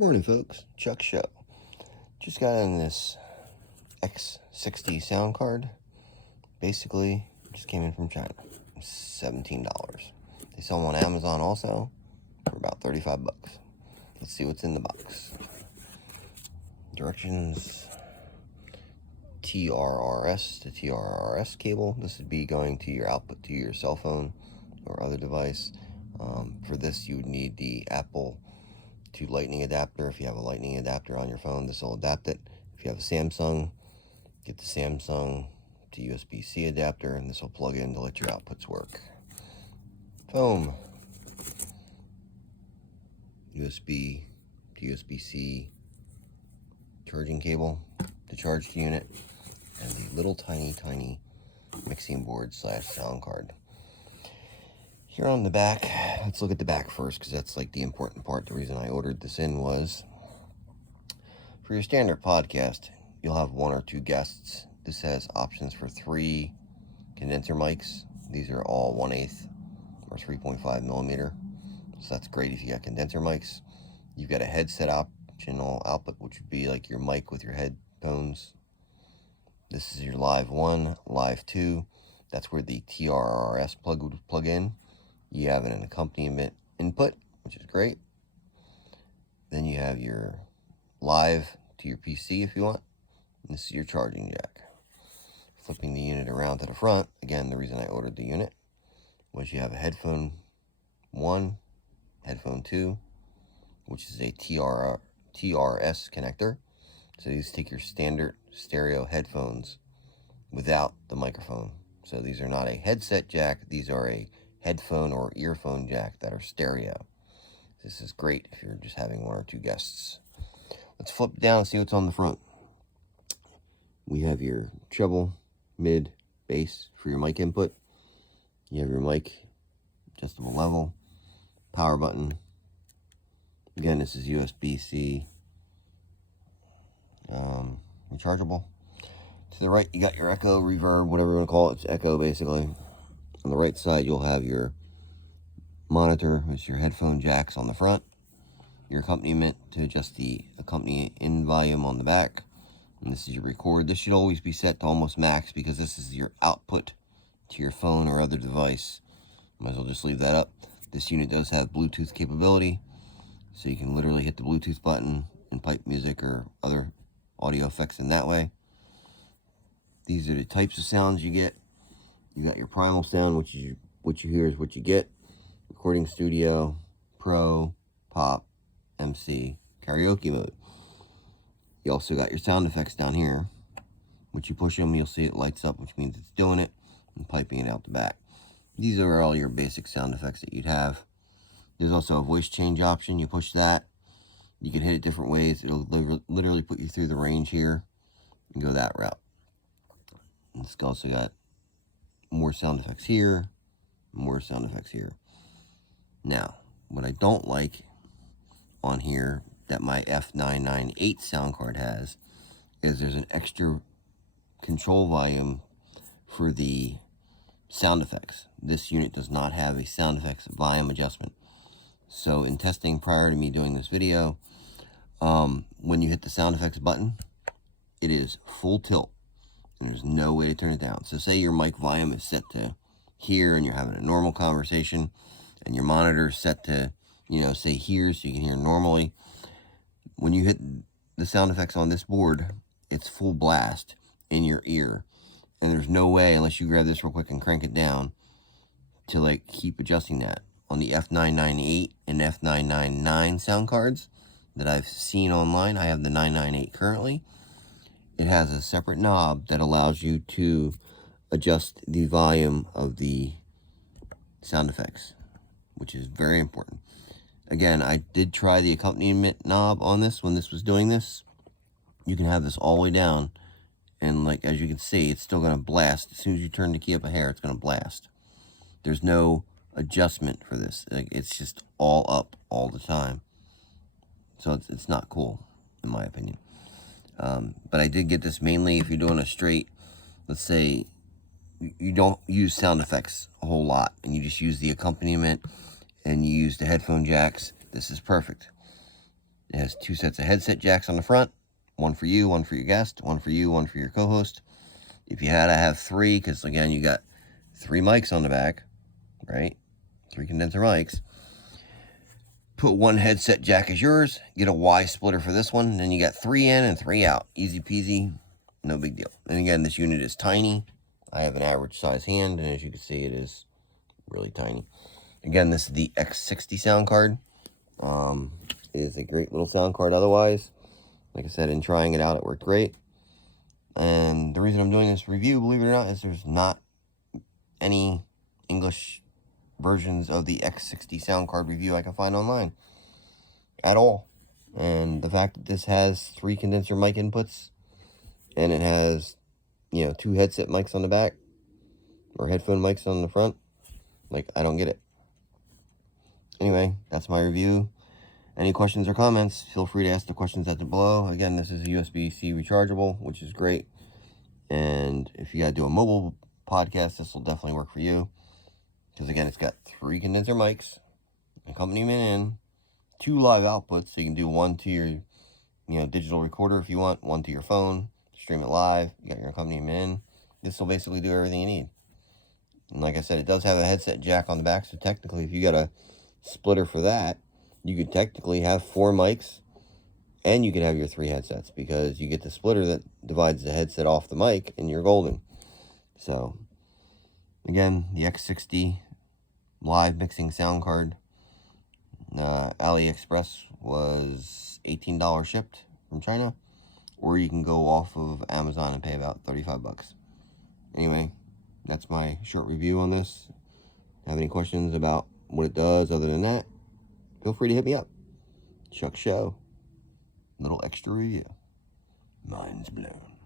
Morning, folks. Chuck Show. Just got in this X60 Soundcard. Basically, just came in from China. $17. They sell them on Amazon also for about 35 bucks. Let's see what's in the box. Directions: TRRS to TRRS cable. This would be going to your output to your cell phone or other device. For this, you would need the Apple to Lightning adapter. If you have a Lightning adapter on your phone, this will adapt it. If you have a Samsung, get the Samsung to USB-C adapter, and this will plug in to let your outputs work. Foam, USB to USB-C charging cable, the charged unit, and the little tiny mixing board / sound card. Here on the back, let's look at the back first, because that's like the important part. The reason I ordered this in was for your standard podcast, you'll have 1 or 2 guests. This has options for 3 condenser mics. These are all 1/8 or 3.5 millimeter. So that's great if you got condenser mics. You've got a headset optional output, which would be like your mic with your headphones. This is your live 1, live 2. That's where the TRRS plug would plug in. You have an accompaniment input, which is great. Then you have your live to your PC if you want. And this is your charging jack. Flipping the unit around to the front, again, the reason I ordered the unit was you have a headphone 1, headphone 2, which is a TRS connector. So these take your standard stereo headphones without the microphone. So these are not a headset jack, these are a headphone or earphone jack that are stereo. This is great if you're just having 1 or 2 guests. Let's flip it down and see what's on the front. We have your treble, mid, bass for your mic input. You have your mic adjustable level, power button. Again, this is USB-C rechargeable. To the right, you got your echo, reverb, whatever you want to call it. It's echo, basically. On the right side, you'll have your monitor, which is your headphone jacks on the front. Your accompaniment to adjust the accompanying volume on the back. And this is your record. This should always be set to almost max because this is your output to your phone or other device. Might as well just leave that up. This unit does have Bluetooth capability, so you can literally hit the Bluetooth button and pipe music or other audio effects in that way. These are the types of sounds you get. You got your primal sound, which is what you hear is what you get. Recording studio, pro, pop, MC, karaoke mode. You also got your sound effects down here, which you push them, you'll see it lights up, which means it's doing it, and piping it out the back. These are all your basic sound effects that you'd have. There's also a voice change option. You push that, you can hit it different ways. It'll literally put you through the range here and go that route. And it's also got more sound effects here, more sound effects here. Now, what I don't like on here that my F998 sound card has is there's an extra control volume for the sound effects. This unit does not have a sound effects volume adjustment. So in testing prior to me doing this video, when you hit the sound effects button, it is full tilt. And there's no way to turn it down. So say your mic volume is set to here and you're having a normal conversation and your monitor is set to, say here so you can hear normally. When you hit the sound effects on this board, it's full blast in your ear. And there's no way, unless you grab this real quick and crank it down, to keep adjusting that. On the F998 and F999 sound cards that I've seen online, I have the 998 currently. It has a separate knob that allows you to adjust the volume of the sound effects, which is very important. Again, I did try the accompaniment knob on this when this was doing this. You can have this all the way down, and as you can see, it's still going to blast. As soon as you turn the key up a hair, it's going to blast. There's no adjustment for this. It's just all up all the time. So it's not cool, in my opinion. But I did get this mainly if you're doing a straight, let's say you don't use sound effects a whole lot and you just use the accompaniment and you use the headphone jacks. This is perfect. It has 2 sets of headset jacks on the front. One for you, one for your guest, one for you, one for your co-host. If you had to have 3, because again, you got 3 mics on the back, right? 3 condenser mics. Put 1 headset jack as yours. Get a Y splitter for this one. Then you got 3 in and 3 out. Easy peasy. No big deal. And again, this unit is tiny. I have an average size hand, and as you can see, it is really tiny. Again, this is the X60 Soundcard. It is a great little sound card otherwise. Like I said, in trying it out, it worked great. And the reason I'm doing this review, believe it or not, is there's not any English versions of the X60 Soundcard review I can find online at all. And the fact that this has 3 condenser mic inputs and it has, you know, 2 headset mics on the back or headphone mics on the front, like, I don't get it. Anyway, that's my review. Any questions or comments, feel free to ask the questions at the below. Again, this is a USB-C rechargeable, which is great. And if you got to do a mobile podcast, this will definitely work for you. Because again, it's got 3 condenser mics, accompaniment in, 2 live outputs, so you can do one to your, digital recorder if you want, one to your phone, stream it live. You got your accompaniment in. This will basically do everything you need. And like I said, it does have a headset jack on the back, so technically, if you got a splitter for that, you could technically have 4 mics, and you could have your 3 headsets, because you get the splitter that divides the headset off the mic, and you're golden. So, again, the X60 live mixing sound card. AliExpress was $18 shipped from China, or you can go off of Amazon and pay about 35 bucks. Anyway, that's my short review on this. Have any questions about what it does other than that, feel free to hit me up. Chuck Show. Little extra review. Mind's blown.